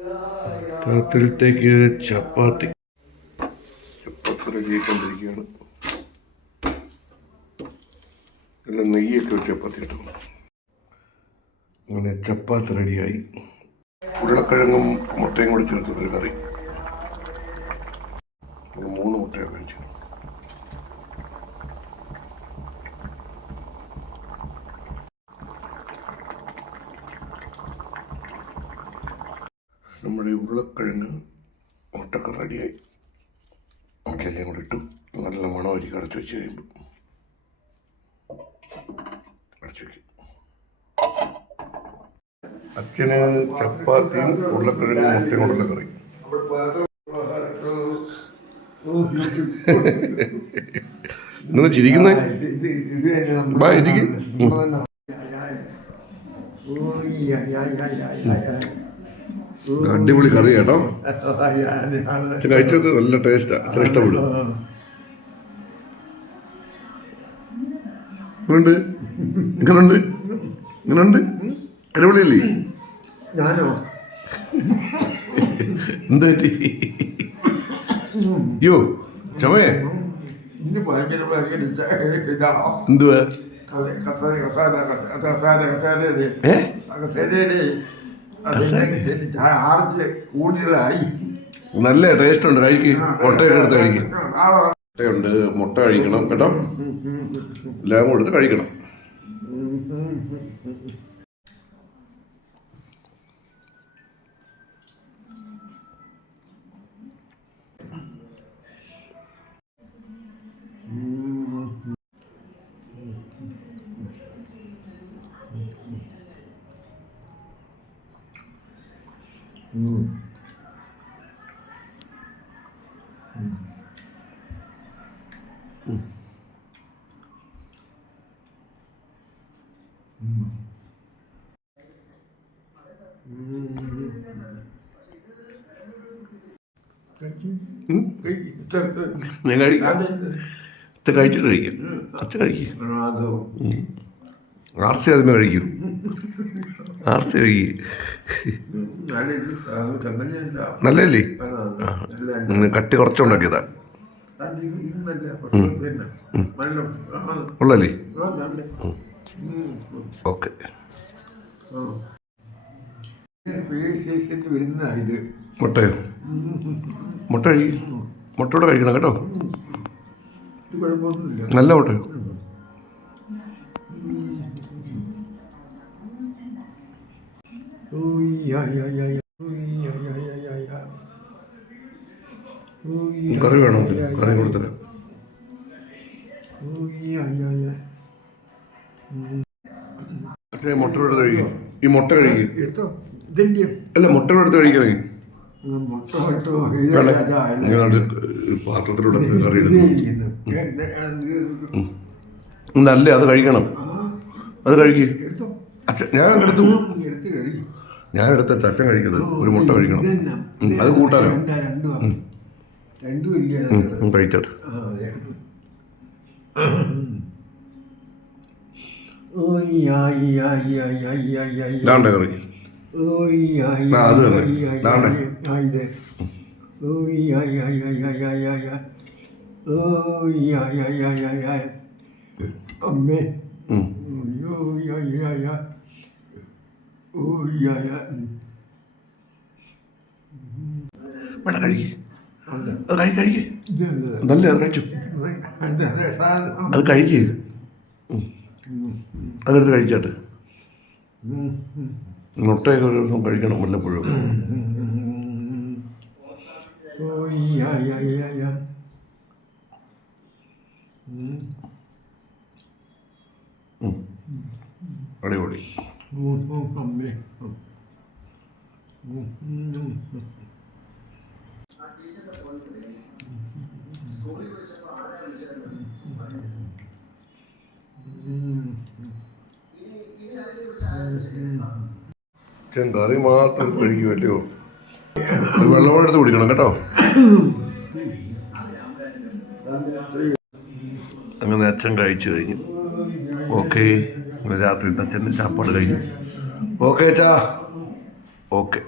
രാത്രിയിലത്തേക്ക് ചപ്പാത്തി റെഡിയായിക്കൊണ്ടിരിക്കുകയാണ്. നല്ല നെയ്യൊക്കെ വെച്ച് ചപ്പാത്തി കിട്ടും. അങ്ങനെ ചപ്പാത്തി റെഡിയായി. ഉരുളക്കിഴങ്ങും മുട്ടയും കൂടി ചേർത്തൊരു കറി. 3 മുട്ടയൊക്കെ കഴിച്ചു. നമ്മുടെ ഉരുളക്കിഴങ്ങ് മുട്ടൊക്കെ റെഡിയായി. മുട്ടയെല്ലാം കൂടി ഇട്ടു. നല്ല മണമായിരിക്കും അടച്ചു വെച്ച് കഴിയുമ്പോൾ. അടച്ചു വയ്ക്കും. അച്ഛന് ചപ്പാത്തിയും ഉരുളക്കിഴങ്ങും മുട്ടയും കൊണ്ടുള്ള കറി. നിങ്ങൾ ചിരിക്കുന്നേ? ഇരിക്കും. അടിപൊളി കറി കേട്ടോ. അച്ഛൻ കഴിച്ചൊക്കെ നല്ല ടേസ്റ്റാ. അച്ഛൻ ഇഷ്ടപ്പെടും. ഇങ്ങനുണ്ട് അടിപൊളിയല്ലേ? എന്ത് പറ്റി? യോ ചമയെ എന്തുവാ? നല്ല ടേസ്റ്റ് ഉണ്ട്. കഴിക്ക്. മുട്ടയൊക്കെ എടുത്ത് കഴിക്കും. മുട്ടയുണ്ട്. മുട്ട കഴിക്കണം കേട്ടോ. എല്ലാം കൊടുത്ത് കഴിക്കണം. ഞാൻ കഴിക്കാം. അച്ഛൻ കഴിച്ചിട്ട് കഴിക്കും. അച്ഛൻ കഴിക്കും. RC ആദ്യമേ കഴിക്കും. RC കഴിക്കും. നല്ലല്ലേ? കട്ടി കുറച്ചുണ്ടാക്കിയതാ. ഉള്ളല്ലേ? ഓക്കെ. മുട്ടയോ? മുട്ട കഴിക്കും. മുട്ടയോടെ കഴിക്കണം കേട്ടോ. നല്ല മുട്ടയോ? കറി വേണം. കറി കൊടുത്തരാം. മുട്ടയോടെ കഴിക്കും. ഈ മുട്ട കഴിക്കും. അല്ല, മുട്ടയോടെ എടുത്ത് കഴിക്കണേ. പാത്രത്തിലൂടെ കറി നല്ല അത് കഴിക്കണം. അത് കഴിക്കും. അച്ഛൻ ഞാനെടുത്ത അച്ഛൻ കഴിക്കുന്നത് ഒരു മുട്ട കഴിക്കണം. അത് കൂട്ടാനോ? കഴിച്ചോട്ടെ. ദാണ്ടെ കറി. അത് തന്നെ. ദാണ്ടെ. അമ്മേ വേണ്ട കഴിക്ക്. അത് കഴിക്ക്. നല്ല അത് കഴിച്ചു. അത് കഴിക്ക്. അതെടുത്ത് കഴിച്ചാട്ട്. മുട്ടയൊക്കെ ഒരു ദിവസം കഴിക്കണം വല്ലപ്പോഴും. അടിപൊളി. കറി മാത്രം കഴിക്കുമല്ലോ. വെള്ളം കൂടെ എടുത്ത് കുടിക്കണം കേട്ടോ. അങ്ങനെ അച്ഛൻ കഴിച്ചു കഴിഞ്ഞു. ഓക്കെ. രാത്രി അച്ഛൻ്റെ ചാപ്പാട് കഴിഞ്ഞു. ഓക്കെ അച്ഛാ. ഓക്കെ.